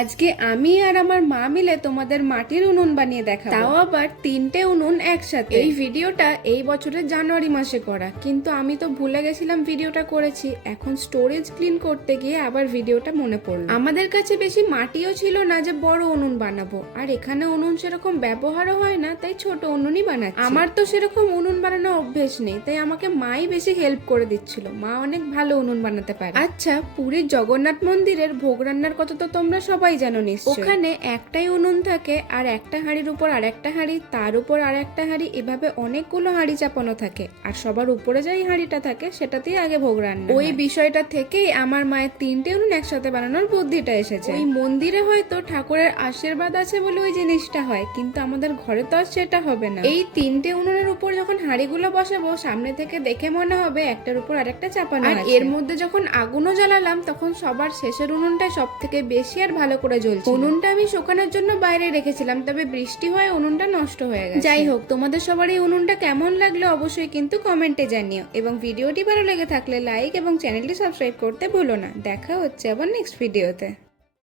আজকে আমি আর আমার মা মিলে তোমাদের মাটির উনুন বানিয়ে দেখাবো, তাও আবার 3টে উনুন একসাথে। এই ভিডিওটা এই বছরের জানুয়ারি মাসে করা, কিন্তু আমি তো ভুলে গেছিলাম ভিডিওটা করেছি। এখন স্টোরেজ ক্লিন করতে গিয়ে আবার ভিডিওটা মনে পড়লো। আমাদের কাছে বেশি মাটিও ছিল না যে বড় উনুন বানাবো, আর এখানে উনুন সেরকম ব্যবহারও হয় না, তাই ছোট উনুনই বানাচ্ছি। আমার তো সেরকম উনুন বানানো অভ্যেস নেই, তাই আমাকে মাই বেশি হেল্প করে দিচ্ছিল। মা অনেক ভালো উনুন বানাতে পারে। আচ্ছা, পুরীর জগন্নাথ মন্দিরের ভোগ রান্নার কথা তো তোমরা সবাই জানো নিশ্চয়ই। ওখানে একটাই উনুন থাকে, আর একটা হাঁড়ির উপর আর একটা হাঁড়ি, তার উপর আর একটা হাঁড়ি, এভাবে অনেকগুলো হাঁড়ি চাপানো থাকে। আর সবার উপরে যে হাঁড়িটা থাকে সেটাতেই আগে ভোগ রান্না। ওই বিষয়টা থেকেই আমার মায়ের 3টে উনুন একসাথে বানানোর বুদ্ধিটা এসেছে। ওই মন্দিরে হয়তো ঠাকুরের আশীর্বাদ আছে বলে ওই জিনিসটা হয়, কিন্তু আমাদের ঘরে তো আর সেটা হবে না। এই 3টে উনুনের উপর যখন হাঁড়িগুলো বসাবো, সামনে থেকে দেখে মনে হবে একটার উপর আরেকটা চাপানো। আর এর মধ্যে যখন আগুনও জ্বালালাম, তখন সবার শেষের উনুনটা সব থেকে বেশি আর ভালো করে জ্বলছে। উনুনটা আমি শুকানোর জন্য বাইরে রেখেছিলাম, তবে বৃষ্টি হয়ে উনুনটা নষ্ট হয়ে গেছে। যাই হোক, তোমাদের সবার এই উনুনটা কেমন লাগলো অবশ্যই কিন্তু কমেন্টে জানিও, এবং ভিডিওটি ভালো লেগে থাকলে লাইক এবং চ্যানেলটি সাবস্ক্রাইব করতে ভুলো না। দেখা হচ্ছে আবার নেক্সট ভিডিওতে।